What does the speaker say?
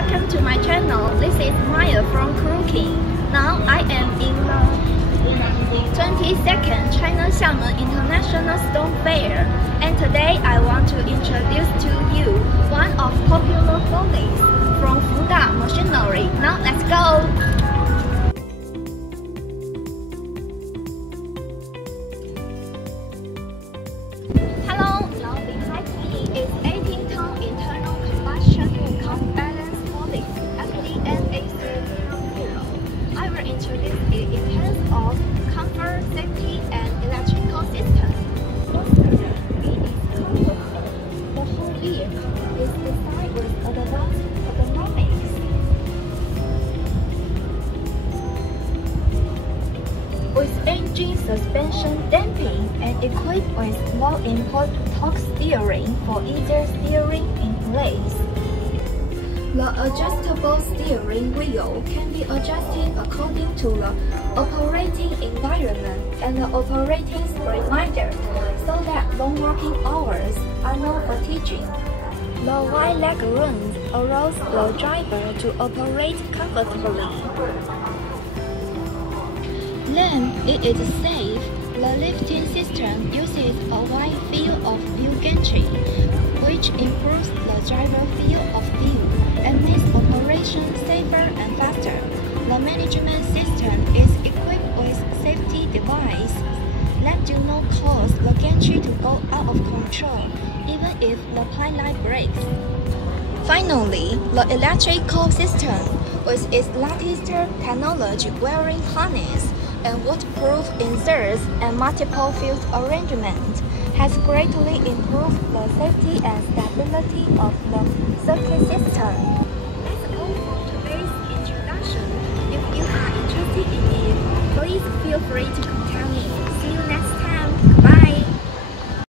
welcome to my channel. This is Maya from CRUKING. Now I am in the 22nd China Xiamen International Stone Fair, and today I want to introduce to you one of popular forklifts from FUDA machinery. Now let's go! Introduce it in terms of comfort, safety, and electrical system. It is comfortable. The whole vehicle is designed with advanced ergonomics. With engine suspension damping and equipped with low-input torque steering for easier steering in place. The adjustable steering wheel can be adjusted according to the operating environment and the operating reminder, so that long working hours are not fatiguing. The wide leg room allows the driver to operate comfortably. Then it is safe. The lifting system uses a wide field of view gantry, which improves the driver field of view and makes operation safer and faster. The management system is equipped with safety devices that do not cause the gantry to go out of control, even if the pipeline breaks. Finally, the electrical system, with its latest technology wiring harness and waterproof inserts and multiple fuse arrangement, has greatly improved the safety and stability of the circuit system. That's all for today's introduction. If you are interested in it, please feel free to